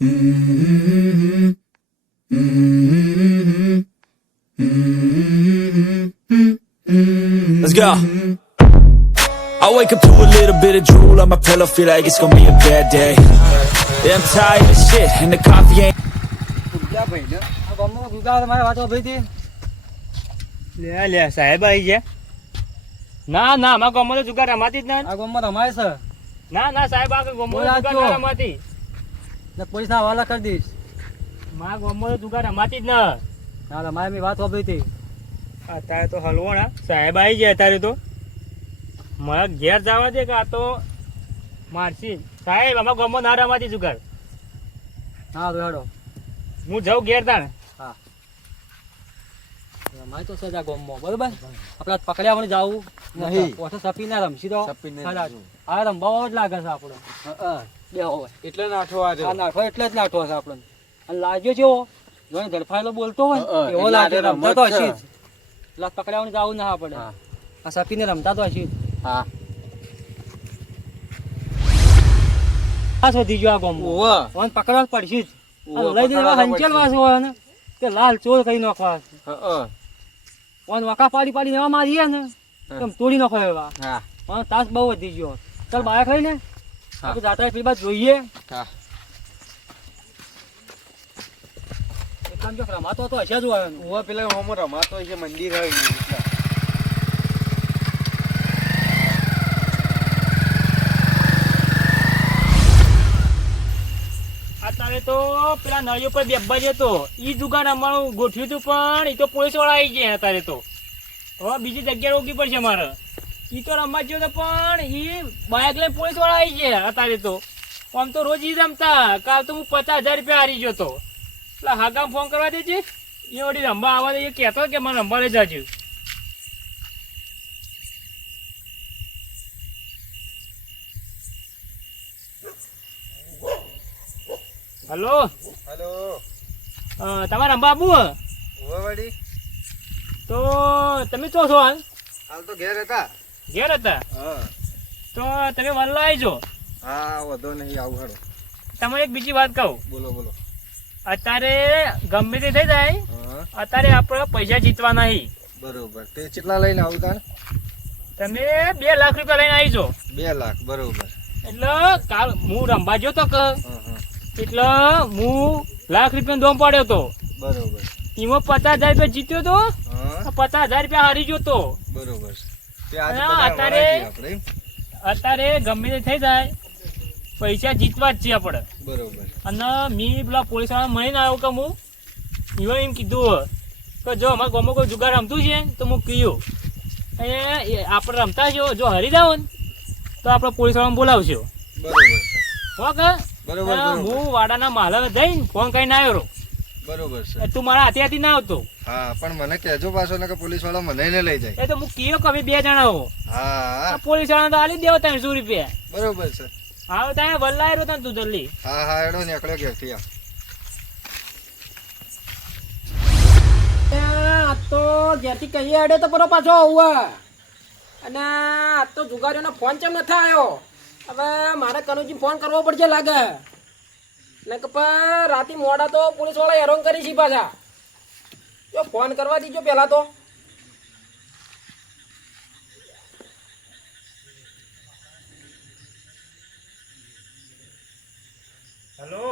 Let's go. I wake up to a little bit of drool on my pillow, feel like it's gonna be a bad day. Yeah, I'm tired of shit, and the coffee ain't. લે સાહેબ આવી ગયા. ના ના અમારા ગામમાં તો જુગાર રમાતી જ ના. આ ગામમાં રમાય છે. ના ના સાહેબ આ ગામમાં તો જુગાર ના રમાતી. ને પૈસા હવાલા કરી દઈશ. મારા ગામમાં તો જુગાર રમાતી જ ના. ના રમાય મેં વાત સાંભળી હતી. અત્યારે તો હલવો ના સાહેબ આવી ગયા અત્યારે તો મારા ઘેર જવા દે કે આ તો મારસી સાહેબ અમારા ગામમાં ના રમાતી જુગાર. હા તો હેડો હું જાઉં ઘેર તાણ. હા રમાય તો સજા ગામમાં બરોબર. આપણે પકડ્યા પણ જાવું નહીં. ઓછો સપી ના રમશી તો આ રમવા જ લાગે છે આપણે. બે હોય એટલે નાઠો આજે આ નાઠો એટલે જ નાઠો છે આપણને. અને લાગ્યો છે જોઈને ધડફાયેલો બોલતો હોય એવો લાગે. રમતા તો હશે જ. એટલે પકડ્યા જાવું ના પડે. આ સપીને રમતા તો હશે જ. હા પાસ વધી ગયો આ ગામમાં. ઓન પકડવા જ પડશે જ. લઈ દેવા હંચેલવા છે ને કે લાલ ચોર કરી નાખવા. ઓન વકા પાડી પાડી એવા મારીએ ને તેમ તોડી નાખો એવા. હા તાસ બહુ વધી ગયો. ચાલ બાયા ખાઈ ને આપણે જાત્રા પેલી બાદ જોઈએ. એક કામ જો રમાતો તો હશે જ હોય. પેલા હોમો રમાતો છે મંદિર હોય. અત્યારે તો પેલા નળીઓ પર બેબા જતો ઈ દુકાન અમારું ગોઠવ્યું હતું પણ એ તો પોલીસ વાળા આવી ગયા. અત્યારે તો હવે બીજી જગ્યાએ રોકવી પડશે મારે. ઈ તો રમવા ગયો તો પણ ઈ બાઇક લઈને પોલીસ વાળા આવી ગયા. અત્યારે તો આમ તો રોજ ઈ રમતા. કાલ તો હું 50,000 રૂપિયા હારી ગયો તો. એટલે હાગામ ફોન કરવા દેજે એ વળી રમવા આવવા દે. એ કહેતો કે મને રમવા લઈ જાજો. હલો હેલો તમારા બાબુ વડી તો તમે તો છો હાલ તો ઘેર હતા. ઘેર હતા હા તો તમે વલ્લા આવજો. હા વધો નહીં આવું હેડો. તમે એક બીજી વાત કહું. બોલો બોલો. અત્યારે ગમે તે થઈ જાય અત્યારે આપણે પૈસા જીતવા નહીં. બરોબર. તે કેટલા લઈને આવું તાણ? તમે 2 લાખ રૂપિયા લઈને આવીજો. 2 લાખ બરોબર. એટલે કાલ હું રમવા ગયો તો એટલે હું લાખ રૂપિયા દોમ પાડ્યો તો. બરોબર. એમાં 50,000 રૂપિયા જીત્યો તો. 50,000 રૂપિયા હારી ગયો તો. બરોબર. અત્યારે ગમે તે થઈ જાય પૈસા જીતવા જ છે આપણે. બરોબર. અને મેં પેલા પોલીસ વાળા મળીને આવ્યો કે હું એવા એમ કીધું કે જો અમારા ગામમાં કોઈ જુગાર રમતું છે તો હું કહ્યું આપણે રમતા છો જો હરી જાવ ને તો આપણે પોલીસ વાળાને બોલાવશો. બરોબર. બરોબર. હું વાડાના માલ જઈને ફોન કરીને આવ્યો. બરોબર છે. તું મારા હાથે હાથી ના આવતો. હા પણ મને કહેજો પાછો ને કે પોલીસ વાળા મને લઈ જાય. એ તો હું કયો કે અમે 2 જણા હો. હા પોલીસ વાળા તો આલી દેવો 300 રૂપિયા. બરોબર છે. હા ત્યાં વલ્લાય રહ્યો તું જલ્દી. હા હા એડો નીકળ્યો ઘેરથી. આ તો ઘેરથી કહીએ અડે તો પરો પાછો આવું. અને આ તો જુગારીઓનો ફોન ચમ નથી આવ્યો. હવે મારે કનુજી ફોન કરવો પડશે લાગે. ને કે રાતે મોડા તો પોલીસ વાળા હેરાન કરી છે પાછા. જો ફોન કરવા દીજો પેલા તો. હેલો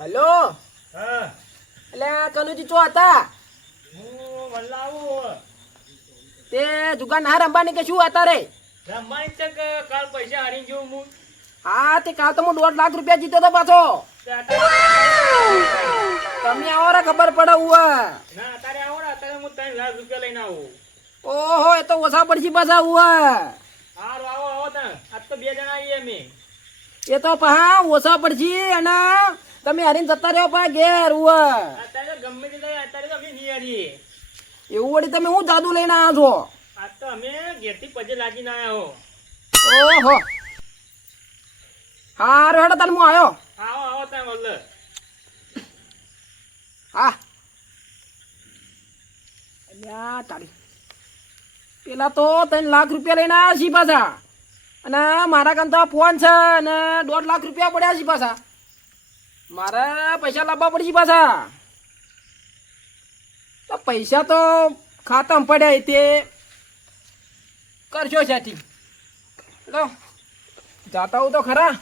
હેલો હા એટલે કનુજી ચો હતા હું વલ્લા આવું. તે જુગાર ના રમવાની કે શું અત્યારે? રમવાની છે કે કાલ પૈસા હારી ગયો હું. હા તે કાલ તો હું 1.5 લાખ રૂપિયા જીત્યો તો પાછો. તમે આવો રે ખબર પડે હુઆ. ના અત્યારે આવો ને અત્યારે હું 3 લાખ રૂપિયા લઈને આવું. ઓહો એ તો ઓછા પડશે પાછા હુઆ. હારું આવો આવો તા. આજ તો 2 જણા આવીએ અમે. એ તો પહા ઓછા પડશે અને તમે હરીને જતા રહ્યો પા ઘેર હુઆ. અત્યારે ગમે તે થાય અત્યારે તો અમે નહીં હારીએ. એવું વળી તમે હું જાદુ લઈને આવ્યા છો? આજ તો અમે ઘેરથી પજે લાગીને આવ્યા હો. ઓહો હારું હેડો તાર હું આવ્યો. આવો આવો તા વલ્લા. હા અલ્યા તારી પેલા તો 3 લાખ રૂપિયા લઈને આવ્યા છીએ પાછા. અને મારા કામ તો ફોન છે અને 1.5 લાખ રૂપિયા પડ્યા છે પાછા. મારે પૈસા લાવવા પડશે પાછા. તો પૈસા તો ખાતામાં પડ્યા તે કરશો સેટિંગ. લો જાતા હું તો ખરા.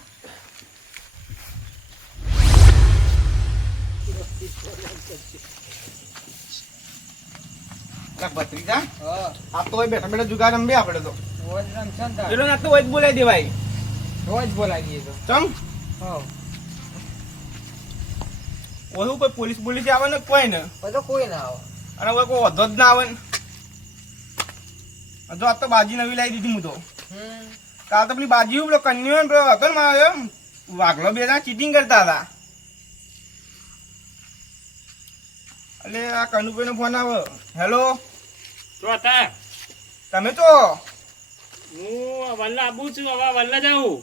ભત્રીજા આ તો બેઠા બેઠા જુગાર રમીએ આપણે તો રોજ રમશે ને તાર. પેલો ના તો હોય જ બોલાવી દેવાય. રોજ બોલાવી દઈએ તો. ચમ હા ઓહું કોઈ પોલીસ પોલીસ આવે ને કોઈ ને બધો કોઈ ના આવે. અને કોઈ કોઈ વધો જ ના આવે ને. જો આ તો બાજી નવી લાવી દીધી હું તો. કાલ તો પેલી બાજી પેલો કન્યો પેલો હતો ને મારો વાઘલો બે જણા ચીટિંગ કરતા હતા. એટલે આ કનુભાઈ નો ફોન આવે. હેલો તો હતા તમે તો હું વલ્લા આબુ છું, હવે વલ્લા જાઉં.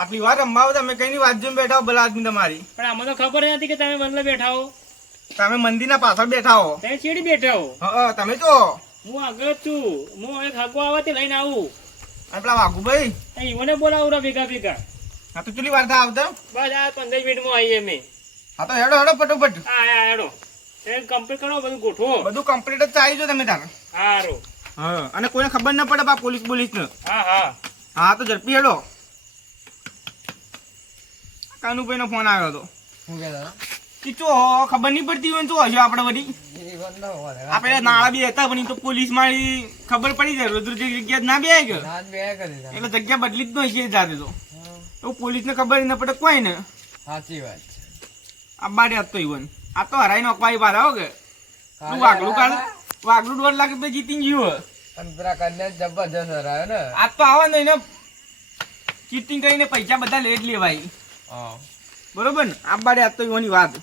આટલી વાર રમવા આવો તમે કઈ ની વાત જોઈને બેઠા હો ભલા આદમી તમારી. પણ આમાં તો ખબર નથી કે તમે વલ્લા બેઠા હો. તમે મંદિરના પાછળ બેઠા હો. તમે ચેડી બેઠા હો. હા તમે તો હું આગળ જ છું. હું એક હાગો આવે તે લઈને આવું. અને પેલા વાઘુભાઈ ઈવને બોલાવું રા ભેગા ભેગા. હા તો ચેટલી વાર થાય આવતા. બસ આ 15 મિનિટમાં આવીએ અમે. હા તો હેડો હેડો ફટોફટ. હા હેડો એ કમ્પ્લીટ કરો, બધું ગોઠવો. બધું કમ્પ્લીટ જ ચાલી જો તમે તારે. હારું. હા અને કોઈને ખબર ના પડે બા પોલીસ પોલીસ ને. હા હા હા તો ઝડપી હેડો. કાનુભાઈ નો ફોન આવ્યો હતો. શું કહેતા ચો ખબર નહીં પડતી હોય ને શું હશે આપણે બધી. આ પેલા નાળા બી હતા પણ ઈ તો પોલીસ માં ખબર પડી જાય રોજ રોજ એક જગ્યા જ ના બે કે એટલે જગ્યા બદલી જ ન હશે જાતે તો એવું પોલીસ ને ખબર ના પડે કોઈ ને. સાચી વાત છે. આ બાડે હતો ઈવન આ તો હરાઈ નોકવાઈ બાર આવો કે તું વાગલું કાઢ વાગલું 1.5 લાખ રૂપિયા જીતી ગયું. જબરજસ્ત હરાયો ને. આ તો આવા ને ચીટિંગ કરીને પૈસા બધા લેટ લેવાય. બરોબર ને આ બાડે આ તો ઈવોની વાત.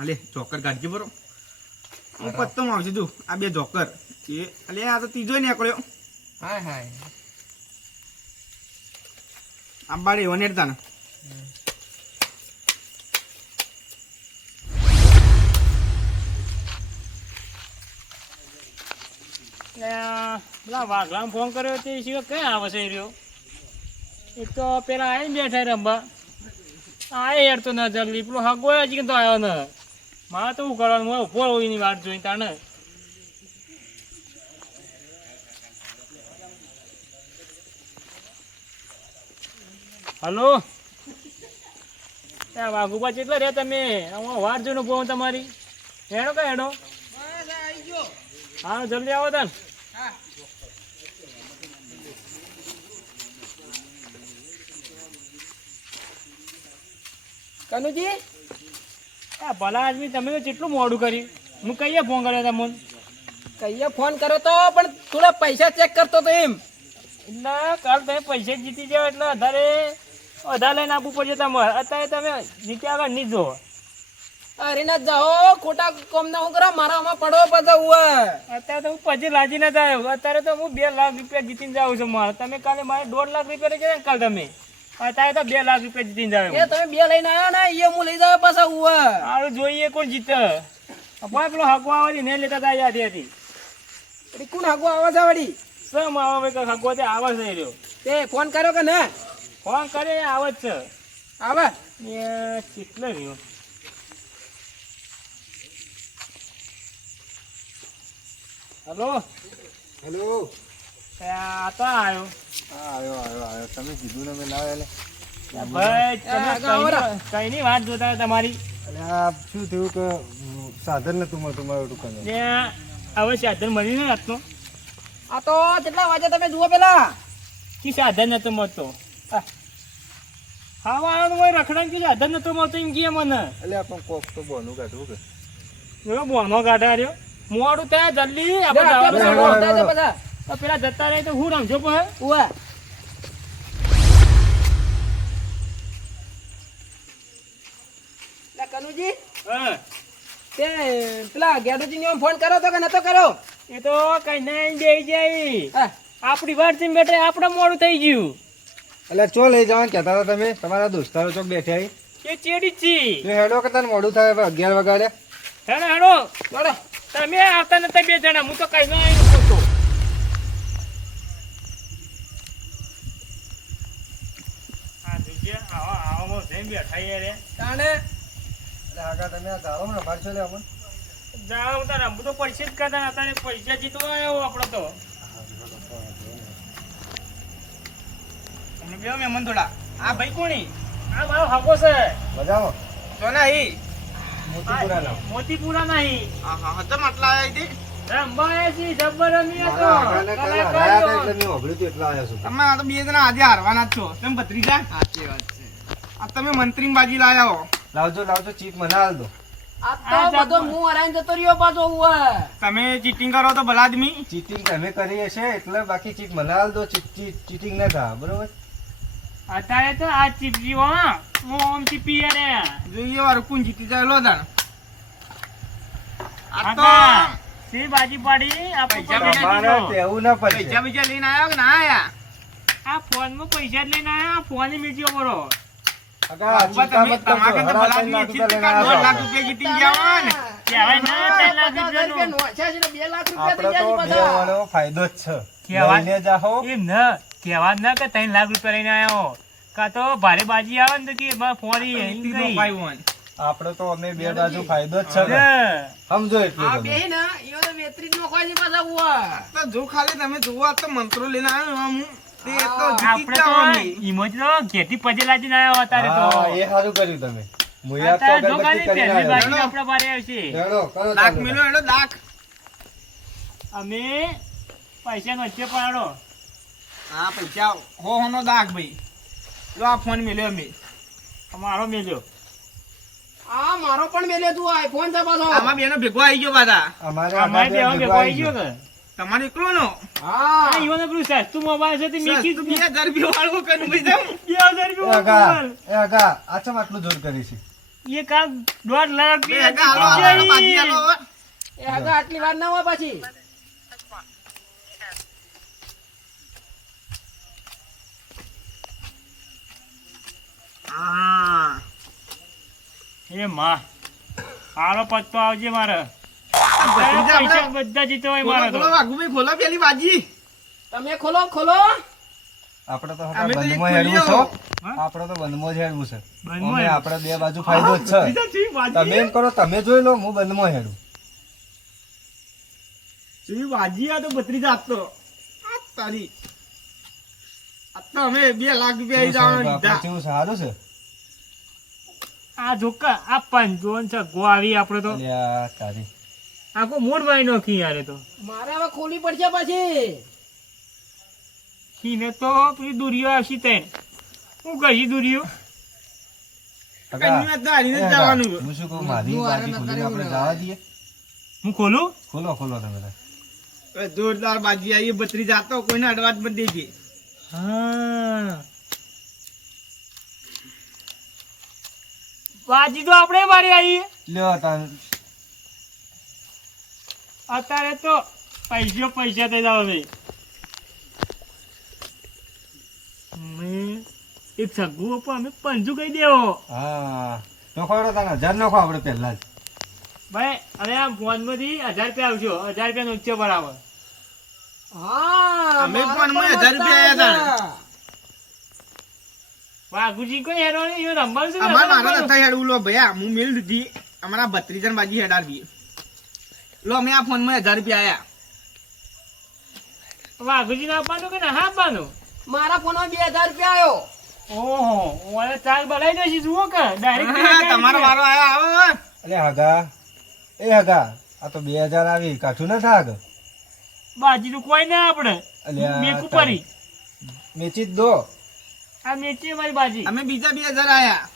અલે જોકર કાઢજે બરો. હું પત્તો માં આવશે તું આ બે જોકર એ અલે આ તો ત્રીજો નીકળ્યો. હાય હાય આ બાડે ઈવોને હેડતા ને પેલા વાઘલામ ફોન કર્યો તે સિવાય કઈ આવે છે એ રહ્યો. એક તો પેલા આવીને બેઠા રમવા આ યાર તો ના જલ્દી પેલો હગો હજી તો આવ્યો ને. મારે તો શું કરવાનું, હું ઉભો રહું એની વાત જોઈને તાને. હલો ત્યાં વાઘુબા કેટલા રહ્યા તમે? હું વાત જોઈને ઉભો હું તમારી. હેડો કઈ હેડો. હા જલ્દી આવો તને. કનુજી આ ભલા આદમી તમે તો કેટલું મોડું કર્યું. હું કહીએ ફોન કર્યો તમને. કહીએ ફોન કર્યો તો પણ થોડા પૈસા ચેક કરતો તો એમ. એટલે કાલ તમે પૈસા જીતી જાઓ એટલે વધારે લઈને આપવું પડશે તમારે. અત્યારે તમે જીત્યા આગળ નહીં જો. અરે ના જાઓ ખોટા કોમ ના હું કરો મારા આમાં પડવો પડતો હુઆ. અત્યારે તો હું પછી લાજી ના જાય. અત્યારે તો હું 2 લાખ રૂપિયા જીતીને જાઉં છું મારે. તમે કાલે મારે 1.5 લાખ રૂપિયા ગયા ને કાલ તમે. અત્યારે તો 2 લાખ રૂપિયા જીતીને જાવ. એ તમે બે લઈને આવ્યા ને એ હું લઈ જાવ પાછા હુઆ. સારું જોઈએ કોણ જીતે. ભાઈ પેલો હગો આવવાથી નહીં લેતા હતા યાદ હતી. એટલે કોણ હાગો આવે છે વળી? સમ આવે ભાઈ હગો તે આવે છે રહ્યો. તે ફોન કર્યો કે ના? ફોન કરે આવે જ છે. આવે એ કેટલે રહ્યો. હલો હેલો આ તો આવ્યો. હા આવ્યો તમે કીધું ને મેં લાવ્યા એટલે ભાઈ તમે કઈ ની વાત જોતા હતા તમારી. આ શું થયું કે સાધન નતું મળતું મારું દુકાને. ને હવે સાધન મળી ને રાતનો. આ તો કેટલા વાગે તમે જુઓ પેલા કે સાધન નતો મળતો. હા વાળાનું હોય રખડા કે સાધન નતો મળતો એમ કે મને. એટલે આપણે કોક તો બોનું કાઢવું કે જો બોનો કાઢા રહ્યો. મોડું થાય જલ્દી લે, આપણે આટલા બધા જવાનું. મોટા છે બધા. તો પેલા જતા રહે તો હું રમજો પણ. હુઆ લે કનુજી હા તે પેલા ગેડુજી ને ફોન કર્યો તો કે નતો કર્યો? એ તો કઈ નહીં બેસી જાય. હા આપણી વાત થી બેઠે આપણે મોડું થઈ ગયું. એટલે ચો લઈ જવાનું કહેતા હતા તમે તમારા દોસ્તારો ચોક બેઠા એ ચેડી જ છે. હેડો કે તને મોડું થાય 11 વાગે. હેડો હેડો જોડો તમે આવતા નતા 2 જણા. હું તો કઈ નહીં પૂછતો. લઈને બેઠા યાર તાણે આગા તમે આ ધારો ને મારશો લે અમન જાવ તો રમવું તો પડશે જ કરતા અત્યારે પૈસા જીતવા આવ્યો આપણો તો અમે બે મહેમાન થોડા આ ભાઈ કોણી આ મારો હાકો છે મજામાં તો નહીં મોતીપુરા લાવ મોતીપુરા નહીં હા હા હા તો માટલા આવ્યા હતી રંબાયા છી જબ્બર રમી હતો આગળને કાલે હરાયા હતા એટલે મેં હોભળ્યું હતું એટલે આવ્યા છું તમે આ તો બે જણા આજે હારવાના જ છો તમે ભત્રીજા સાચી વાત છે આ તમે મંત્રી બાજી લાયા હો લાવજો ચીપ મને હાલ દો આ તો બધો મું હરાઈને જતો રહ્યો પાછો ઉવા તમે ચીટિંગ કરો તો ભલા આદમી ચીટિંગ તમે કરી હશે એટલે બાકી ચીપ મને હાલ દો ચીટિંગ ના થાય બરોબર અત્યારે તો આ ચીપજી હા હું આમ ચીપી યાર જોઈએ વાળું કોણ જીતી જાય લો દાણ આ તો આકા સી બાજી પાડી આ પૈસા પૈસા તમારે કેવું ના પડશે પૈસા બીજા લઈને આવ્યા કે ના આયા આ ફોન માં પૈસા જ લઈને આયા ફોન ની મીઠીઓ બરો આગા ચિંતા મત કરજો તમારે તો હરા ભલા ત્રણ લાખ આદમી રૂપિયા લઈને ચીટિંગ આવ્યા લાખ રૂપિયા જીતી ગયા હોય ને કહેવાય ના 3 લાખ રૂપિયા થઈ આપણે તો કહેવાય ના કે 3 લાખ રૂપિયા લઈને આવ્યો કાં તો ભારે બાજી આવે ને તો કે ફોરી એમ ગઈ બે બાજુ ફાયદો જ છે ને. હા. સમજો એટલું આ તમે. બે ને ઈઓ તો વેતરી જ નોખવા છે પાછા ઉવા તો જો ખાલી તમે જુઓ આ તો મંત્રો લઈને આવ્યો હું તે તો જીતી આપણે જ તો જવાની. ઈમોજ તો ઘેટી પજેલાજી ના આવ્યો અત્યારે તો હા, એ સારું કર્યું તમે મુયા તો અત્યારે જો અગરબત્તી ખાલી કરીને પહેલી આવ્યા. બાજી આપણા બારે આવશે હેડો, કરો દાખ ચાલુ. મેલો એનો દાખ અમે પૈસા નો વચ્ચે પાડો હા પૈસા હોનો દાખ ભાઈ જો આ ફોન મેલ્યો અમે અમારો મેલ્યો આ મારો પણ મેલે તું આઈફોન છે પાછો આમાં બેનો ભેગો આવી ગયો પાછા અમારે અમારે બે ભેગો ભેગો આવી ગયો કે તમારે એકલો નો હા આ ઈવોને પેલું સસ્તું મોબાઈલ છે તે મેકી તું 2000 રૂપિયા વાળો કરું ભાઈ જાઉં 2000 એ રૂપિયા આગા, મોબાઈલ એ આગા, આ ચમ આટલું જોર કરી છે? એ કામ 1.5 લાખ બે રૂપિયા હાલો હાલો બાજી જીતી હાલો જઈ. એ આગળ આટલી વાર ના હોય પાછી હા એ માં હાલો પત્તો આવજે મારે ભત્રીજા આપણે- પૈસા બધા જીતો હોય ખોલો મારે તો ખોલો વાઘુભાઈ ખોલો પેલી બાજી તમે ખોલો ખોલો આપણે તો અમે તો એક બંધમાં હેડવું ખોલ્યો. છે. આપણે તો બંધમાં જ હેડવું છે. બંધમાં અમે હેડવું. આપણે બે બાજુ ફાયદો જ છે. ભત્રીજા ચી બાજી? તમે એમ કરો, તમે જોઈ લો, હું બંધમાં હેડું. ચી બાજી આ તો ભત્રીજા આપતો આ તારી આ તો અમે 2 લાખ રૂપિયા આવી જવાના આપણે લીધા કેવું સારું છે? આ જોકા આ પંચોન છે ગો આવી આપણે તો અલ્યા, તારી. આખો મૂડ વાઈ નાખી યાર એ તો મારે હવે ખોલી પડશે પાછી ખીને તો પેલી દુરિયો આવશે તેન હું કશી દુરિયો કન્યા તો હારીને જ એ જવાનું. હું શું કહું, મારી બાજી ખોલીને આપણે જવા દઈએ? હું ખોલું ખોલો ખોલો તમે તાર. હવે જોરદાર બાજી આવી ભત્રીજા આપતો કોઈને અડવાજ મત દેજે હા બાજી તો આપણે મારી આવી લ્યો તાર. અત્યારે તો પૈસા થઈ જાવ ભાઈ એક સગું પણ અમે પંજુ કહી દેવો હા, નોખો હેડો તાર. 1000 નોખો આપણે પહેલા જ. ભાઈ હવે આ ફોન માંથી 1000 રૂપિયા આવજો 1000 રૂપિયા નો ઉચ્ચ બરાબર હા અમે મારા પણ પણ 1000 રૂપિયા આયા હતા. વાઘુજી કોઈ હેરો નહીં એ રમવાનું છે ને, અમારા મારા રમવાનું. નતા હેડવું લો ભૈયા હું મેલ દીધી અમારા ભત્રીજાને બાજી હેડાડવી લો અમે આ ફોનમાં 1000 રૂપિયા આયા વાઘુજી ને આપવાનું કે ના આપવાનું મારા ફોનમાં 2000 રૂપિયા આવ્યો ઓહો ઓલે ચાલ બલાઈ દઈશ જુઓ કે હા, ડાયરેક્ટ તમારો વારો આયો આવો અલ્યા હગા, એ હગા, આ તો 2000 આવી કાઠું ના થાક. બાજી તો કોઈ ના આપણે અલ્યા, મેકું પરી મેચી જ દો. આ મેચી મારી બાજી અમે બીજા 2000 આયા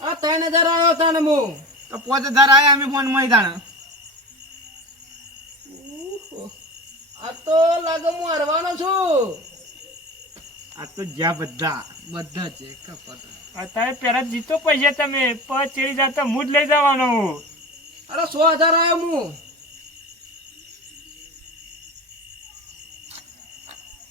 આ 3000 આવ્યો તને હું તો 5000 આયા અમે ફોનમાં જાણ આ તો લાગે હું હરવાનો છું આ તો જ્યાં બધા છે કપટ અત્યારે પેલા જીતો પૈસા તમે પછી ચેડી જતા મૂડ લઈ જવાનો અરે 100,000 આવ્યો હું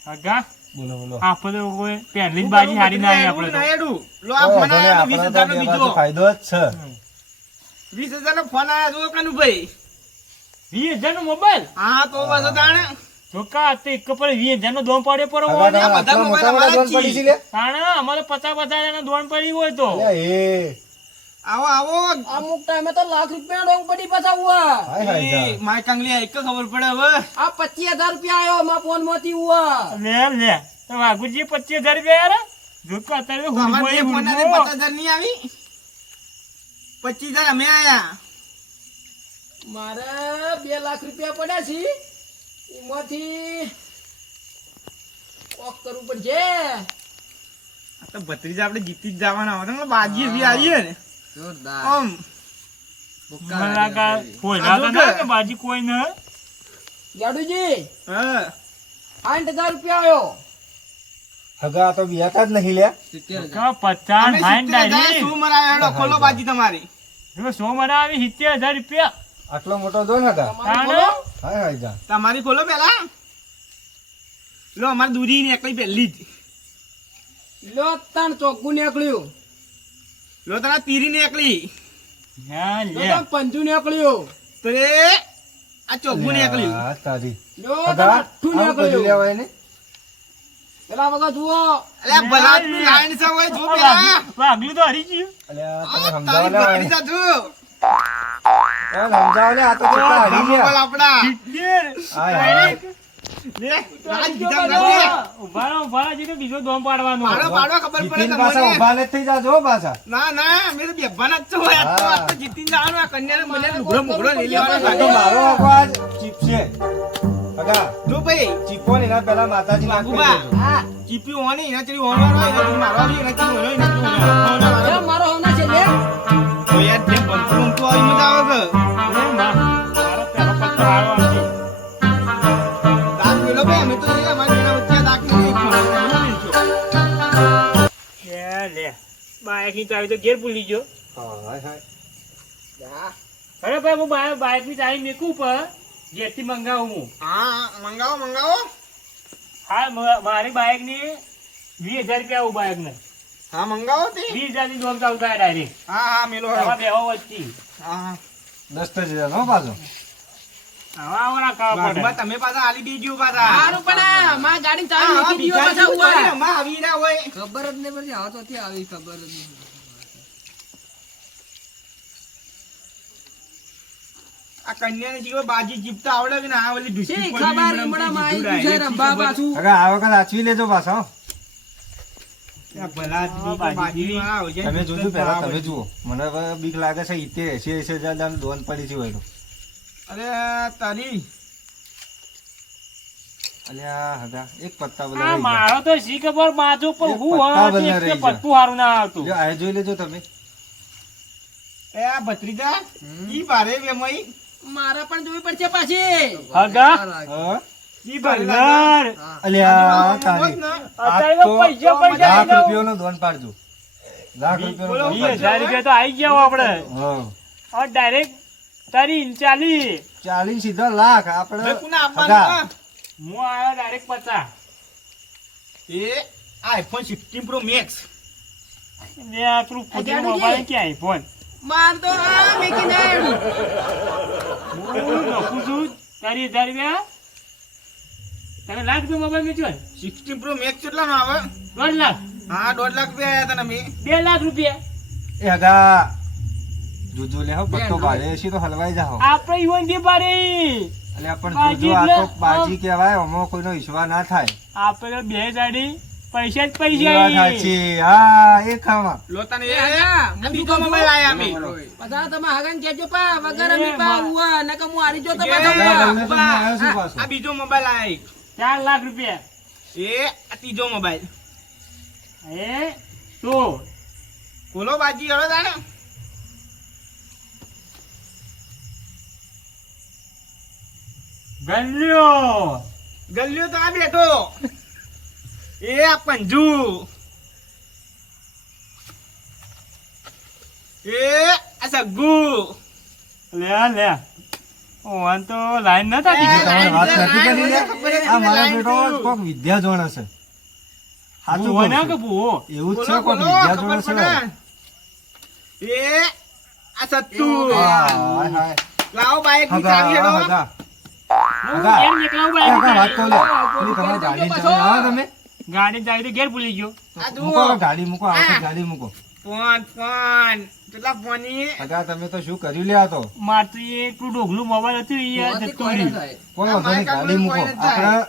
હગા બોલો બોલો. આપણે તો કોઈ પહેલી જ બાજી હારી ના આવી આપણે તો હેડું લો આ ઓ, ફોન ભલે આયા આપણે તો 20000 નો બે બીજો બાજુ ફાયદો જ છે. 20000 નો ફોન આયા જો કાનુ ભાઈ 20,000 નો મોબાઈલ હા તો બસ જાણે જોકા તે એક પર 20,000 નો દોણ પડ્યો પર હગા તારા આટલા મોટા મોટા દોન પડી છે લે તાણા અમારે 50,000 નો દોણ પડી હોય તો અલ્યા એ આવો આવો અમુક ટાઈમે તો લાખ રૂપિયા ડોંગ પડી પાછા ઉવા હાય હાય જા. માય કાંગલી એક ખબર પડે હવે આ 25,000 રૂપિયા આયો મા ફોન માંથી ઉવા લે તો વાઘુજી 25,000 રૂપિયા યાર જોકા અત્યારે તો અમારે બે હુડમો ફોન ને 50,000 ની આવી 25,000 અમે આયા મારે 2 લાખ રૂપિયા પડ્યા છે એમાંથી કોક કરવું પડશે આ તો ભત્રીજા આપણે જીતી જ જવાના હોય તો બાજી બી આવીએ ને આમ મલાકા કોઈ ના કે બાજી કોઈ ન જાડુજી હા 60,000 રૂપિયા આયો હગા આ તો બિયાતા જ નહીં લે કા 50 અમે 60 70,000 ડાયરી શું મરાયો હેડો ખોલો બાજી તમારી જો સો મરા આવી 70,000 રૂપિયા આટલો મોટો દોન હતા તમારું બોલો. હાય હાય જા તમારી ખોલો પેલા લો અમારી દૂરી નીકળી પહેલી જ લો તાણ ચોખ્ખું નીકળ્યું લો તારા તીરી નીકળી હા લો લે તાણ પંજુ નીકળ્યું તો રે આ ચોખ્ખું નીકળ્યું આ તારી લો હગા તાણ આઠું આવું બધું નીકળ્યું લેવાય ને પેલા વગર જુઓ અલ્યા ભલા તું લાઈન છે હોય જો પેલા વાગલું તો હરી ગયું અલ્યા તમે તારી સમજાવો લે ભત્રીજા જો સમજાવો લે આ તો કેટલા હરી મોબાઈલ ગયા આપડા હાય હાય લે રાજ બીજા નથી ઉભા જીતો બીજો દોમ પાડવાનો પાડો પાડો ખબર પડે જીતીને પાછા તમને ઉભા નથી થઈ જાજો પાછા ના ના અમે તો બેભાન જ છો આ તો હા. આ તો જીતીને જવાનું આ કન્યાને મને લુગડો મુગડો લઈ લેવાનો આ તો મારો અવાજ ચીપ છે હગા જો ભાઈ ચીપો ને એના પહેલા માતાજી નાખ કરી બાબુબા. દેજો. હા ચીપી ઓની એના ચડી ઓનવાનો એના ચડી મારવાનો એના ચડી ઓનો એના ચડી ઓનો અરે મારો હોના છે લે તો યાર જેમ બનતું બનતું આવી મજા આવે કે મારો પેલો પત્તો આવ્યો નથી. દાંત મેલો ભાઈ અમે તો નહીં અમારી બેના વચ્ચે દાંત નહીં લે બાઈક ની ચાવી તો ઘેર ભૂલી ગયો હાય હાય અરે ભાઈ હું બાઈક ની ચાવી મેકું પણ ઘેરથી મંગાવું હું હા મંગાવો મંગાવો હા મારી બાઈક ની 20,000 રૂપિયા આવું બાઈક ને હા મંગાવો તે 20,000 ની દોમ ચાલુ થાય ડાયરેક્ટ હા હા મેલો આવા હવે બેહો વચ્ચી હા 10,000 નો પાછો આવા આવરા ખાવા બાબુબા, પડે તમે પાછા આલી દેજો પાછા સારું પણ મારા ગાડી હા, ચાવી હા, મૂકી દીધો બીજા પાછા જેવું ઉવા થોડી અમાર આવી રહ્યા હોય ખબર જ નહીં પડતી આ તો થી આવી ખબર જ નહીં આ કન્યાને જીવો બાજી જીપતા આવડે કે ના ઓલી ઢૂસી શી પડી ખબર મને હમણાં માં કીધું આવી direct છે રંભા ખબર. પાછું હગા આ વખત સાચવી લેજો પાછા હો. આ ભલા આદમી તો બાજી વાળા હોય છે. તમે જોજો પહેલા તમે જુઓ મને હવે બીક લાગે છે 70,000 80,000 દોન પડી છે હોય તો અરે તારી અલ્યા હગા એક પત્તા આ બોલા મારો તો શી ખબર બાજુ પર એક હું પત્તા હતી, બંને એક રહી તો જાય. પત્તું હારું ના આવતું જો આ જોઈ લેજો તમે એ આ ભત્રીજા ઈ ભારે વેમઈ મારા પણ જોવી પડશે પાછી હગા હા? ઈ ભારે કલર અલ્યા તારી અત્યારે આ તો તો પૈસા પૈસા લાખ લઈ રૂપિયાનો દોન પાડજો લાખ રૂપિયાનો દોન 20,000 પાડજો. રૂપિયા તો આવી ગયા આપણે હા और डायरेक्ट तारी 40 40 સીધા લાખ આપણે હવે કોને આપવાનું હગા. હા? હું આવ્યો ડાયરેક્ટ 50 એ આઈફોન 16 પ્રો મેક્સ મેં આ પેલું ફૂટેલું જાડુજી. મોબાઈલ ક્યાં આઈફોન માર તો આ મેકી નાખ્યું. હું નાખું છું તારી 1000 રૂપિયા તને લાખ રૂપિયા મોબાઈલ વેચ્યો 16 પ્રો મેક્સ કેટલાનો આવે 1 લાખ હા 1.5 લાખ રૂપિયા આયા તને મેં 2 લાખ રૂપિયા એ હગા જોજો લે હો પત્તો ભારે છે તો હલવાઈ જાઓ આપણે ઈવન દે પારે એટલે પણ બાજી જોજો આ તો એટલે બાજી કહેવાય આમાં કોઈનો વિશ્વાસ ના થાય આપણે બે ગાડી પૈસા જ એ વાત પૈસા સાચી. હા એ ખાવા લો તને એ હગા, આ હું બીજો શું મોબાઈલ આયા અમે બધા તમે હાગન કેજો પા વગર અમે પા ઉવા નકર હું હારી જો તો એ પાછો હગા, ઉવા. તમને તો હું આવ્યો છું પાછો. આ બીજો મોબાઈલ આયા એક. 4 લાખ રૂપિયા એ આ ત્રીજો મોબાઈલ એ તો બોલો બાજી હવે તાણે ગલ્યો ગલ્યો તો આ બેઠો એ આ પંજુ એ આ સગ્ગુ લે ઓન તો લાઈન ન થતી એ, તમે વાત નથી કરી લે. ખબર જ આ મારો લાઈન બેટો થયું. કોક વિદ્યા જોણ હશે સાચું ભૂવો કહું ના છું. કે ભૂવો એવું જ બોલો છે કોક બોલો વિદ્યા ખબર જોણ છે પડે એ આ સત્તુ હા, હાય, હાય. લાવો બાઈક ની હગા, ચાવી હેડો હગા. હું હગા, ઘેર નીકળાવું એ હગા, વાત બાઈક કહું લે. પેલી તમારી ગાડી ચાવી આવો તમે ગાડી જાય તો ઘેર ભૂલી ગયો. મૂકો હવે ગાડી મૂકો આવો તો ગાડી મૂકો ફોન કેટલા ફોની હગા તમે તો શું કર્યું લે આ તો માર તો એ પેલું ડોગલું મોબાઈલ હતું એ યાર જતું રહ્યું. કોઈ વાંધો નહીં ગાડી મૂકો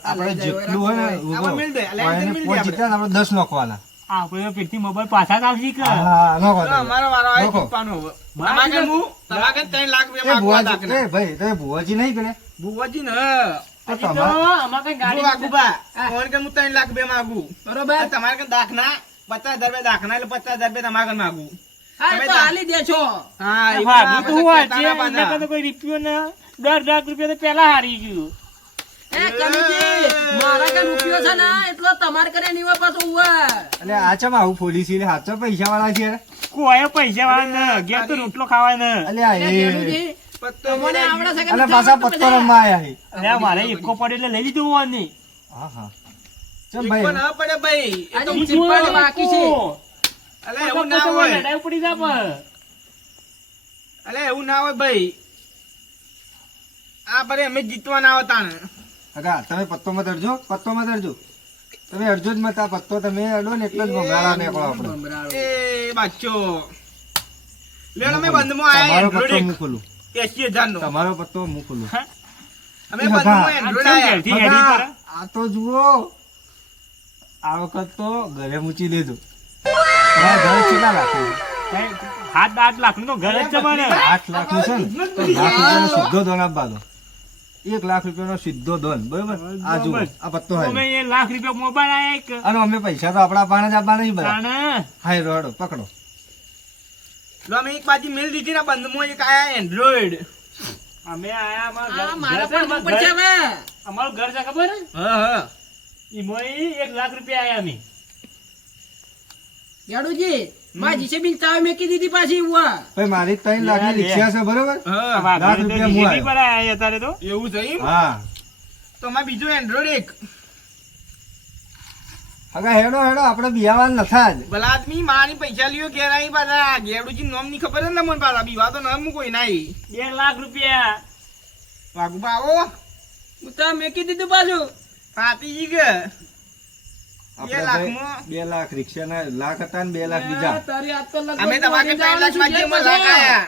આપણે જેટલું હોય ને આમાં મિલ દે, એટલે એને મિલ દે પોચ આપણે. જીત્યા ને આપણે 10 નાખવાના આપણે પેટથી મોબાઈલ પાછા જ આવશે કે હા નો તો અમારો વારો આવે લોકો. ટીપવાનો હવે. મારા તમારે કીધું- તમારે 3 લાખ રૂપિયા એ માંગવા ભુવાજી દાખલા. એ ભાઈ તમે ભુવાજી નહીં કરે ભુવાજી ને તો હજી તો તમારે આમાં કઈ ગાડી ભુવા ગુબા, ફોન કે હું 3 લાખ રૂપિયા માંગુ. બરોબર અને તમારે કે દાખલા 50,000 રૂપિયા દાખલા એટલે 50,000 રૂપિયા તમારે કને માંગુ. હા એ તો હાલી દે છો હા એ ભાગવું તો હોય છે, તારા એમને પાછા. તો કોઈ રૂપિયો ને 10 લાખ રૂપિયા તો પેલા હારી ગયું. એ કનુજી મારા કે રૂપિયો છે ને એટલો તમાર કરે નીવા પાછો ઉવા એટલે આ ચમ આવું પોલીસી લે હાચો પૈસા વાળા છે કોઈ પૈસા વાળા ને ઘેર તો રોટલો ખાવાય ને. એટલે આ એ કનુજી પત્તો તમને મેળાઈ આવડે છે કે અને નથી પાછા આવડતું પત્તો બધા? રમવા આયા છે અરે આ મારે એકો પડે એટલે લઈ લીધું હોય ને. હા હા ચમ ગયું. ભાઈ પણ ના પડે ભાઈ. એ તો આજે ચીપવાડી બાકી છે અલે એવું ના હોય. લડાઈ પડી જાય પણ. અલે એવું ના હોય ભાઈ. આ પડે અમે જીતવાના આવતા ને. હગા તમે પત્તોમાં દરજો તમે અડજો જ મત આ પત્તો તમે અડો ને એટલે જ ભમરાડા નીકળો આપણે એ બાચો લેલો અમે બંધમાં આયા તમારો પત્તો Android હું ખોલું 80,000 નો. તમારો પત્તો હું ખોલું અમે એ બંધમાં હગા. Android આ આયા. ઘેરથી હેડી હગા, કરે. આ તો જુઓ આ વખત તો ઘરે મૂકી દેજો તમારા ઘરે કેટલા રાખવું કઈ 7-8 લાખ નું તો ઘર જ છે મને. 8 લાખ નું છે ને તો લાખ રૂપિયાનો સીધો દોન આપવા દો 1 લાખ રૂપિયાનો સીધો દોન બરોબર આ જુઓ આ પત્તો અમે હાય એ લાખ રૂપિયા મોબાઈલ આયા એક અને અમે પૈસા તો આપણા પાણે જ આપવા નહીં બધા તાણે. હાય રોડો પકડો લો અમે એક બાજી મેલ દીધી ને બંધમાં એક આયા Android. અમે આયા આ અમારું મારા ઘર પણ છે, ઉપર છે હવે અમારું ઘર છે ખબર હા હા એમાં 1 લાખ રૂપિયા આયા અમે. યાડુજી માં જીસીબી ચાવી મેકી દીધી પાછી ઉવા ભાઈ મારી 3 લાખની રિક્ષા છે બરોબર હા આ લાખ ઘરે તો રૂપિયા હું DJB પર આયા અત્યારે તો. એવું છે એમ? હા તો અમારે બીજો Android એક હગા હેડો આપણે બિયાવાન નથા જ ભલા આદમી મારી પૈસા લ્યો ઘેર આવી પાછા ગેડુજી નોમ ની ખબર જ ને મને પાછા બીવા તો નામ કોઈ નાઈ 1 લાખ રૂપિયા વાઘુબા આવો હું તો મેકી દીધું પાછું પાતીજી કે આપણે 2 લાખમાં 2 લાખ રિક્ષાના લાખ હતા ને 2 લાખ બીજા તારી આજ તો લગભગ અમે તમારે 3 લાખ માં જે મને લાખ આયા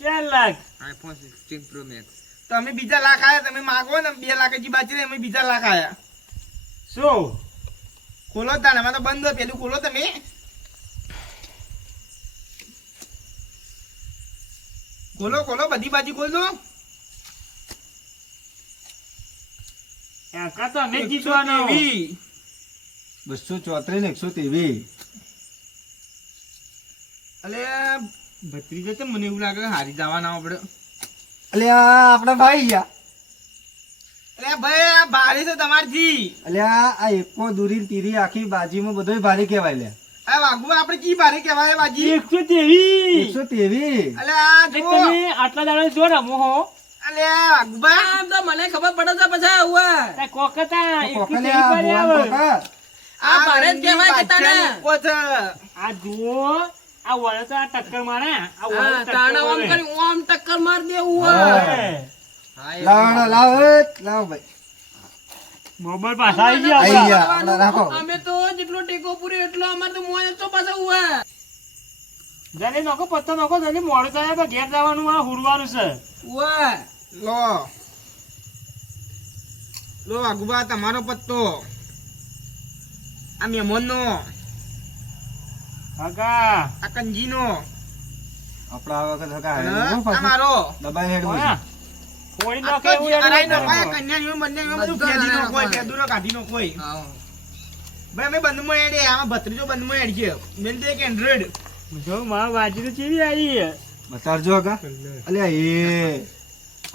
4 લાખ. iPhone 16 Pro Max તો અમે બીજા લાખ આયા તમે માગો ને 2 લાખ હજી બાકી રહે અમે બીજા લાખ આયા શું ખોલો તાને અમે તો બંધ પેલું ખોલો તમે ખોલો બધી બાજી ખોલ દો એકા તો અમે જ જીતવાનો. 234 ને 123 અલે ભત્રીજો તો મને એવું લાગે હારી જવાના આપણે અલ્યા આપણે ભાઈ ગયા અલે ભાઈ આ ભારે છે તમારથી અલ્યા આ એકો દૂરી તીરી આખી બાજીમાં બધોય ભારી કહેવાય લે આ વાઘુ આપણે કી ભારે કહેવાય બાજી 123. 123 અલે આ એટલે જુઓ તમે આટલા દાડા જો રમો હો અલે આ વાઘુબા આમ તો મને ખબર પડે છે પછી ઉવા આ કોકતા કોકલિયા 123 પર ભુવન આવે. કોકા આ ભારે જ કહેવાય કે તને બાદશાહનો એકો છે. આ જુઓ આ વળે તો આ ટક્કર મારે આ વળે હા ટક્કર તાણા ઓમ મારે. કરી ઓમ ટક્કર માર દે ઉવા હે. લાવો ભાઈ મોબાઈલ પાછા આવી ગયા આઈ આપણા. ગયા આપણે રાખો અમે તો જેટલો ટેકો પૂર્યો એટલો અમાર તો મોય તો પાછા ઉવા જલ્દી નોખો પત્તો નોખો જલ્દી મોડું થાય તો ઘેર જવાનું આ હુરવાનું છે. ઉવા લો વાઘુબા તમારો પત્તો આ મહેમાનનો કાકા આ કંજીનો આપણે આ વખત હકા અને હેડો આ પાછું. મારો દબાઈ હેડ હા. કોઈ આ નોખે તો એવું અરાઈ એનું નખાય, નોખો. કન્યાનો બંનેનો બધું બધું ફેદીનો અરાઈ કોઈ, નખાય. ફેદુરો કાઢીનો કોઈ. ભાઈ અમે બંધમાં એડે, આમાં ભત્રીજો બંધમાં એડ છે. મેં તો એક Android. જો મારા બાજુ તો કેવી આવી બતાડજો હકા અલ્યા એ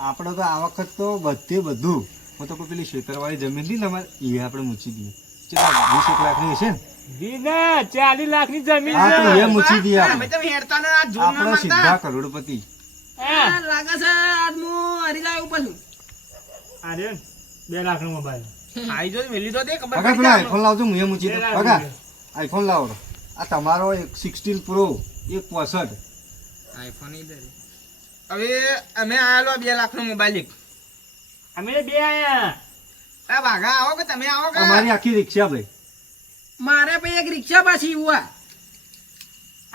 આપણે તો આ વખત તો બધે બધું હું તો કોઈ પેલી ખેતરવાળી જમીન હતી ને તમારે એ આપણે મૂકી દઈએ ચલા 20 લાખની હશે ને વિના 40 લાખની જમીન હા તો એ છે. મૂકી દઈએ અમે આપણે તો હેડતા ને આ જોર ના આપણે સીધા મારતા. કરોડપતિ હા. લાગે છે આજનું હરી લાવ્યું પાછું આ રહ્યો ને, 2 લાખનો મોબાઈલ. આઈ જો મેલી તો દે, ખબર હકા પડી પેલા જાય. આઈફોન લાવજો હું એ મૂકી દઉં હકા આઈફોન લાવો આ તમારો એક 16 પ્રો એક 65 હવે અમે આયેલો 2 લાખનો મોબાઈલ એક. અમે બે આયા. આ વાઘા આવો કે તમે આવો કે અમારી આખી રિક્ષા ભાઈ. મારે ભાઈ એક રિક્ષા પાછી ઉવા.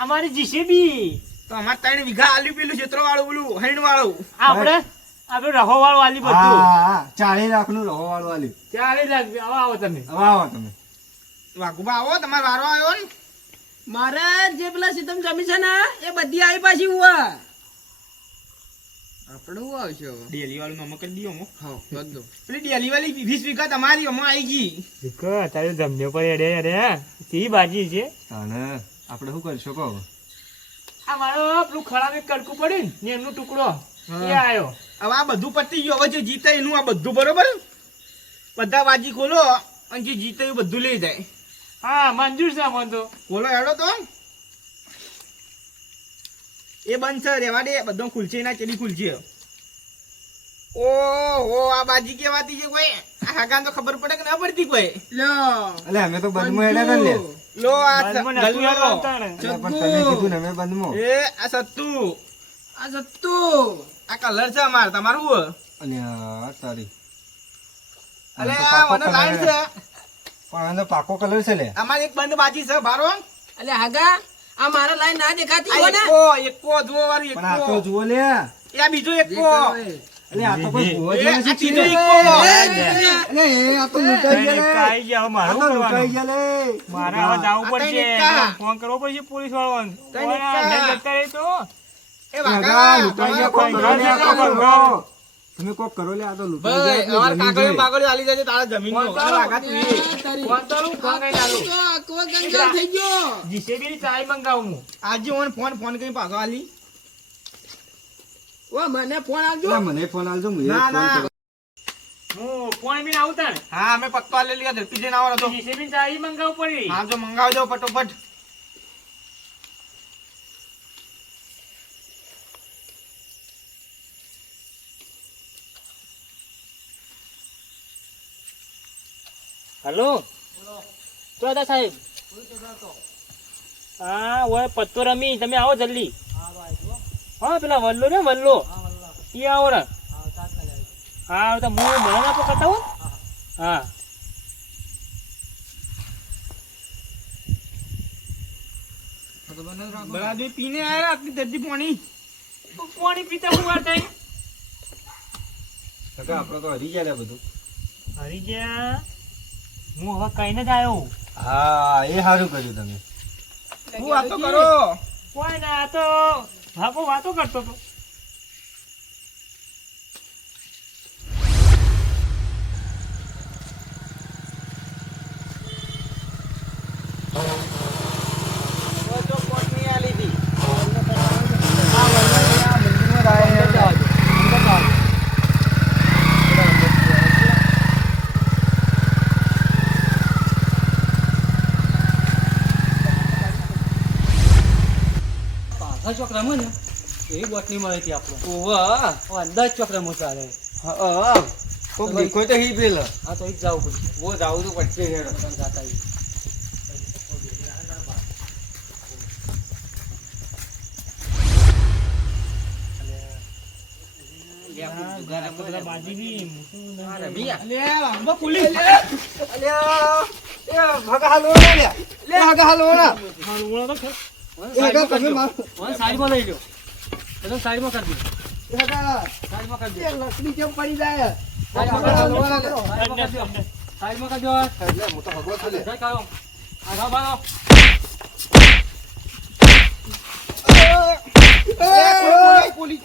અમારી જીસીબી. તો અમાર 3 વીઘા આલ્યું પેલું ક્ષેત્રો વાળું પેલું હૈણ વાળું આપણે રહો વાળું આલી હા બધું. હા 40 લાખનું રહો વાળું આલ્યું. 40 લાખ. હવે આવો તમે. હવે આવો તમે. વાઘુબા આવો તમારો વારો આવ્યો ને મારે જે પેલા સીધમ જમી છે ને એ બધી આવી પાછી ઉવા. આપણે શું આવશે હવે? ડેલી વાળું મામા કરી દીધો મો હા કરી દો. પેલી ડેલી વાળી 20 વીઘા તમારી અમાર આવી ગઈ દીકરો તારે ધમને પર એડે એડે તી બાજી છે. અને આપણે શું કરશો કહો? આ મારો પેલું ખરાબ એક કડકું પડ્યું ને એમનો ટુકડો એ આયો. હવે આ બધું પતી ગયું હવે જે જીતે એનું આ બધું બરોબર બધા બાજી ખોલો અને જે જીતે એ બધું લઈ જાય હા મંજૂર છે મને તો. ખોલો હેડો તો એ બંધ છે રેવા દે બધો ખુલશે ના ચેલી ખુલશે ઓહો આ બાજી કેવાતી છે કોઈ આ હગાન તો ખબર પડે કે ના પડતી કોઈ લ્યો એટલે અમે તો બંધમાં હેડ્યા હતા ને લે. લો આ બાજુમાં નતું ગલ્લો. આવતા ને. એટલે પણ તમે કીધું ને અમે બંધમાં. એ આ સત્તુ આ સત્તુ. આ કલર છે અમાર તમારું અલ્યા તારી. અલે આનો તો આ પાકો મને લાઈન કલર. છે પણ આનો પાકો કલર છે લે. અમાર એક બંધ બાજી છે બારો એટલે હાગા આ મારા લાઈન ના દેખાતી આ હોય ને. એકો જુઓ વાળી પણ આ તો એકો જુઓ લે. એ આ બીજો એકો એટલે આ તો કોઈ ભૂવો એ જેવો આ છે ત્રીજો કે? એકો એટલે એ આ તો લૂંટાઈ ગયા લે. કાઈ ગયા હવે મારે આ શું તો લૂંટાઈ કરવાનું? ગયા લે. મારે હવે જવું પડશે. આ તઈ નિકા. ફોન કરવો પડશે પોલીસ વાળાને. તઈ ઓય, આ નિકા. લઈ જતા રહે તો. એ વાઘા, વાઘા લૂંટાઈ ગયા, તમારા કોક કરો લે, ફોન કોક કરો. કરો. તમે કોક કરો લે, આ તો લૂંટાઈ ભાઈ ગયા, અમાર એટલે જમીન કાગળિયો જોઈએ. બાગળિયો આલી જજે તારા જમીનનો. ફોન વાઘા તું એ. ફોન કરું, ફોન કઈ આલું. તો આખો ગંગા થઈ ગયો. જીસીબી ની ચાય મંગાવું હું. આજે ઓન ફોન કઈ પાછો આલી ઓ મને ફોન આવજો. એટલે મને ફોન આલજો, હું એક ના, ફોન ના. કરું. હું ફોન બી આવતા ને. હા અમે પત્તો આલી લીધા ઝડપી જઈને આવવાનો હતો જીસીબી ની ચાય મંગાવું પડી. હા જો મંગાવજો ફટોફટ હલો તો હતા સાહેબ. હા ઓય પત્તો રમી તમે આવો જલ્દી. હા પેલા વલ્લો ને વલ્લો ઈ આવો રે. હા તો હું મને ના પકડતા હો. હા બરાબર પીને આયા આટલી જલ્દી પાણી પાણી પીતા હું વાર થાય. કાકા, આપણે તો હરી ગયા લે બધું. હરી ગયા હું હવે કઈને જ આવ્યો. હા, એ સારું કર્યું તમે. હું વાતો કરો કોઈ ના આ તો ભાગો વાતો કરતો હતો. તો કોટની આલી હતી પાછા ચોક રમો ને એવી બોટની મળે છે આપણે. ઓવા અંદાજ ચોક રમો ચાલે. કોક દેખો તો હી પેલો. હા તો એ જ જવું પડશે. વો જાવું તો પડશે હેડો. જાતા આવીએ. બધા બાજી બી લે વાંબો પોલીસ અલ્યા, એ ભગા હાલો લે. લે ભગા હાલો ના. એ ભગા તમે માર. હવે સાઈડમાં લઈ લો. ચલો સાઈડમાં કરી દો. એ ભગા, સાઈડમાં કરી એ લકડી કેમ પડી જાય? સાઈડમાં ભગા કરી હાલો દો. ના. સાઈડમાં કરી દો. સાઈડમાં કરી દો. એટલે હું તો ભગવો છું લે. જય કાળો. આગળ ભાગો. પોલીસ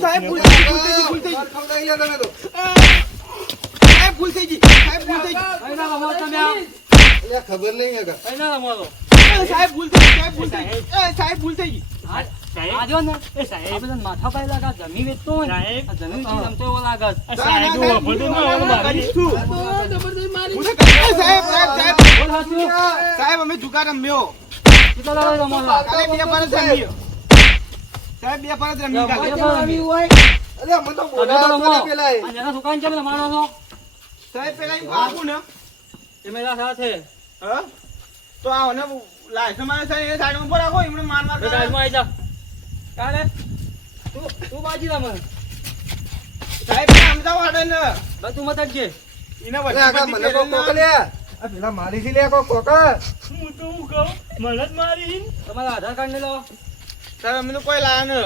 સાહેબ ભૂલ થઈ ગઈ, ભૂલ થઈ ગઈ. ખવડાવી લે તમે તો. સાહેબ ભૂલ થઈ ગઈ સાહેબ ભૂલ થઈ ગઈ કઈ ના રમો તમે આ? અલ્યા, ખબર નહીં હગા. કઈ ના રમો તો. સાહેબ ભૂલ થઈ ગઈ સાહેબ ભૂલ થઈ ગઈ સાહેબ ભૂલ થઈ ગઈ આ જો ને એ સાહેબ આ બધા માથા પાય લાગે જમીન વેચતો હોય ને સાહેબ. આ જમીન થી રમતો એવો લાગે આ સાહેબ જુઓ, બધું ના હોય મારી. જબરદસ્ત મારી. હું તો કહું, સાહેબ સાહેબ સાહેબ બોલ સાચું. સાહેબ અમે જુગાર રમ્યો કેટલા લાગે રમો છો? કાલે 2 પરત રમ્યો સાહેબ 2 પરત રમી કાલે આવી હોય. અલ્યા, મને તો તમે તો બોલાવો રમો. તો પેલા એ. આ જેના છોકરાને કેમ રમાડો છો? સાહેબ પેલા એમ આપું ને એ મેરા સાથે હા તો આ ને લાયસન્સ મારે સાહેબ એ સાઈડમાં પર રાખો એમને માર માર બે સાઈડમાં આવી જા. કાલે તું બાજી રમે સાહેબ સમજાવો હાડે ને તું મત જ એને અલે આગા મને કોક કોક લે આ પેલા મારી થી લે કોક કોક હું તો હું કહું મને જ મારી તમારા આધાર કાર્ડ ને લાવો સાહેબ અમને કોઈ લાયા ને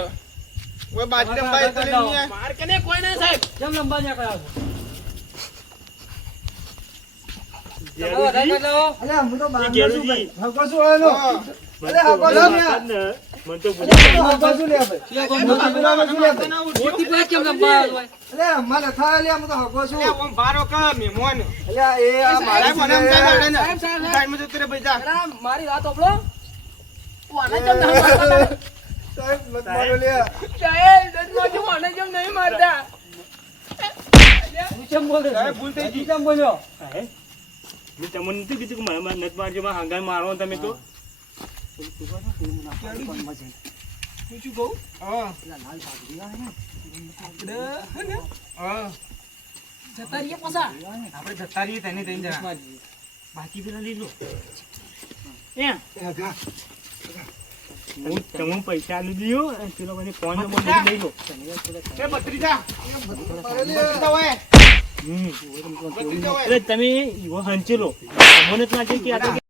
કોઈ બાજી રંબાઈ તો નહીં માર કને કોઈ નહીં સાહેબ. કેમ લંબા ન્યા કરાવો તમારા આધાર કાર્ડ લાવો અલે હું તો બાર ઘેરુજી. છું હકો શું આનો અલે હકો લે મને તો હકો શું લે ભાઈ સિયા કોમ હકો શું લે ભાઈ મોટી પ્લેટ કેમ લંબા આવ્યો હોય અલે મને થાય લે હું તો હકો છું ઓમ બારો કા મહેમાન અલે એ આ મારી સાહેબ મને સમજાવો હાડે ને સાહેબ, સાહેબ. ટાઈમ તો કરે ભાઈ જા અરે, મારી વાત ઓપલો તું આને કેમ નહીં મારતા? સાહેબ મત મારો લે સાહેબ, દસમાજી મને કેમ નહીં મારતા? તું કેમ બોલે સાહેબ ભૂલ થઈ ગઈ કેમ બોલ્યો મેં તમને નથી કીધું કે મારા નથી મારજો માં હંગાઈ મારો તમે તો હું શું કહું હા હા જતા રહીએ પાછા. આપણે જતા રહીએ તેને તઈને જણા બાકી પેલા લઈ લો એમ હું તમને પૈસા આલી દીયો અને પેલો મને ફોન નંબર લઈ લો એ બત્રીજા બત્રીજા હોય બત્રીજા હોય એટલે તમે એવો હંચેલો મને જ લાગે કે આ તો અરે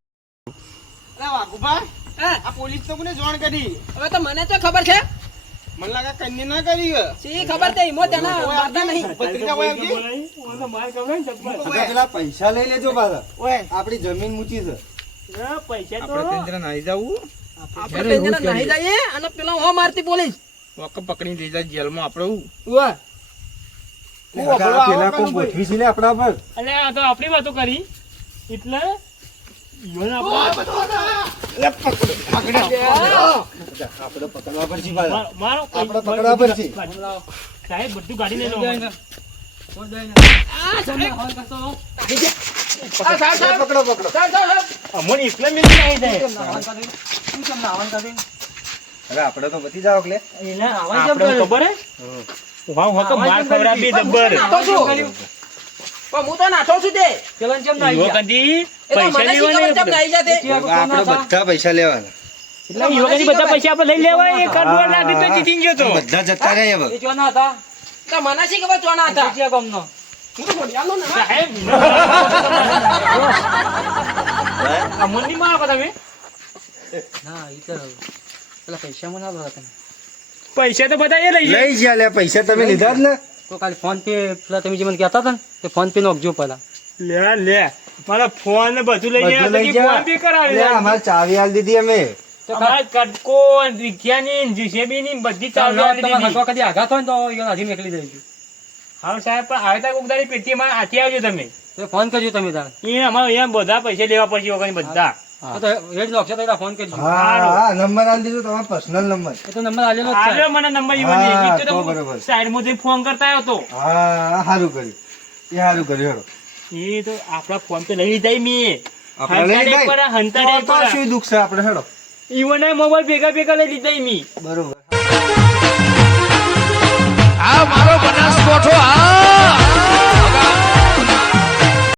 વાઘુભા હા, આ પોલીસ તો કોને જાણ કરી હવે તો મને તો ખબર છે. મને લાગે કન્યા ના કરી શી ખબર તે ઈમો તેના મારતા નહીં. બત્રીજા હોય આવજે ઓલો માર કવરાય ને જબ્બર. આપણે પેલા પૈસા લઈ લેજો પાછા ઓય આપણી જમીન મૂકી છે ના, પૈસા તો નાઈ જાવું આપણે પેલા નાહી જઈએ અને પેલો હો મારતી પોલીસ. વક પકડી દઈ જાય જેલમાં આપણે ઉવા. આગા પેલા કોઈ ગોઠવી છે લે આપણા પર અને આ તો આપણી વાતો કરી એટલે ઈવન આપણે આપણે પકડવા પડશે પાછા મારો આપણે પકડવા પડશે સાહેબ બધું ગાડી લઈ લો છોડ દે ને આ સાહેબ, હોલ કરતો રહો. આ સાહેબ, સાહેબ. પકડો પકડો સાહેબ, સાહેબ, સાહેબ. અમને એકલા મિલી નહીં જાય કેમ નાવાનું કાઢે તું કેમ નાવાનું કાઢે અરે આપણે તો બધી જાવ એટલે એને નાવાનું કેમ આપણે કરે? ખબર હે વાહ વાહ કે માર ખવડાવી જબ્બર નાતો છું. પણ હું તો નાઠો છું તે. પેલાને કેમ નાઈ ઈવો ગયા? કદી એ તો પૈસા મને શી લેવા ખબર કેમ નહીં નાહી જાતે? આપણે બધા પૈસા લેવાના એટલે ઈવો કદી બધા પૈસા આપણે લઈ લેવાય એક કરોડ લાખ રૂપિયા જીતી ગયો તો બધા જતા રહ્યા હવે એ ચોના હતા તો મને શી ખબર ચોના હતા? ચિયા ગામનો. હું તો ઘોડિયાનો ને. સાહેબ અમન ની મારો તમે ના ઈ તો પેલા પૈસા મને આલો હતા પૈસા તો બધા એ લઈ જાય લઈ ગયા લે પૈસા તમે લીધા જ ને તો કાલે ફોન પે પેલા તમે જે મને કહેતા હતા ને તે ફોન પે નોખજો પેલા લે લે મારા ફોન ને બધું લઈ બધું લઈ જાય ફોન પે ગયા કરાવી લે અમારે ચાવી આલી દીધી અમે તો અમારા કટકો વિખ્યાની જીસીબી ની બધી ચાવી આપી તમારા દીધી હસવા કદી આઘાત હોય ને તો ઈવન હાજી મેકલી દઈશું હા સાહેબ પણ આવે ત્યાં કોકદારી પેટીમાં હાથી આવજો તમે તો ફોન કરજો તમે તાર એ અમારે અહીંયા બધા પૈસા લેવા પડશે વગર બધા તો રેડ નોખશે તો ફોન કરજો હા હા નંબર આલી દીધો તમારો પર્સનલ નંબર એ તો નંબર આલેલો જ છે આવ્યો મને નંબર ઈવન હા, એક તો તો બરોબર. સાઈડ માંથી ફોન કરતા આવ્યો તો હા સારું કર્યું એ સારું કર્યું હેડો એ તો આપડા ફોન તો લઈ લીધા મેં આપણે લઈ હંતાડે પરા, હંતાડે જાય તો પરા. શું દુઃખ છે આપણે હેડો ઈવન મોબાઈલ ભેગા ભેગા લઈ લીધા મેં બરોબર આ મારો બનાસકોઠો આ